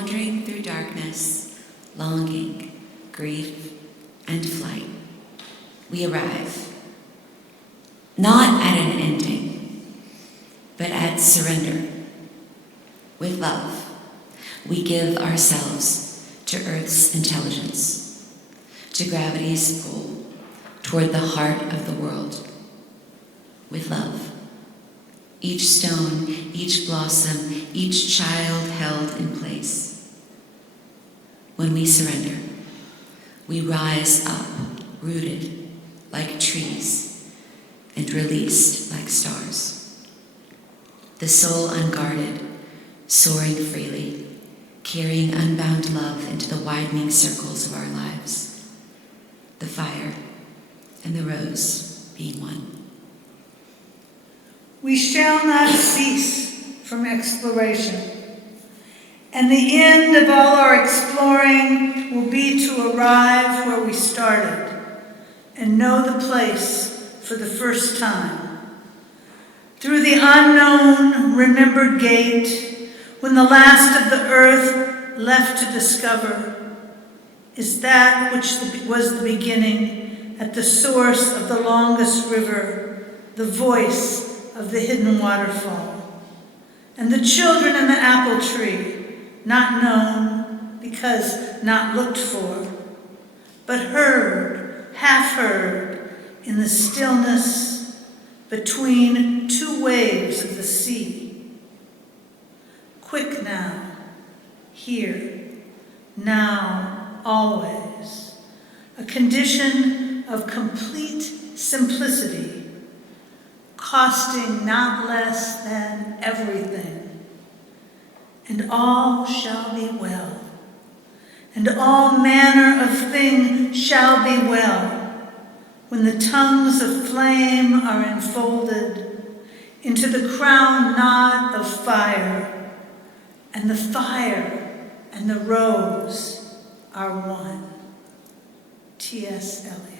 wandering through darkness, longing, grief, and flight, we arrive, not at an ending, but at surrender. With love, we give ourselves to Earth's intelligence, to gravity's pull toward the heart of the world. With love, each stone, each blossom, each child held in place. When we surrender, we rise up, rooted like trees and released like stars. The soul unguarded, soaring freely, carrying unbound love into the widening circles of our lives. The fire and the rose being one. We shall not cease from exploration, and the end of all our exploring will be to arrive where we started and know the place for the first time. Through the unknown, remembered gate, when the last of the earth left to discover, is that which was the beginning at the source of the longest river, the voice of the hidden waterfall. And the children in the apple tree, not known because not looked for, but heard, half heard, in the stillness between two waves of the sea. Quick now, here, now, always, a condition of complete simplicity, costing not less than everything. And all shall be well, and all manner of thing shall be well, when the tongues of flame are enfolded into the crown knot of fire, and the fire and the rose are one. T.S. Eliot.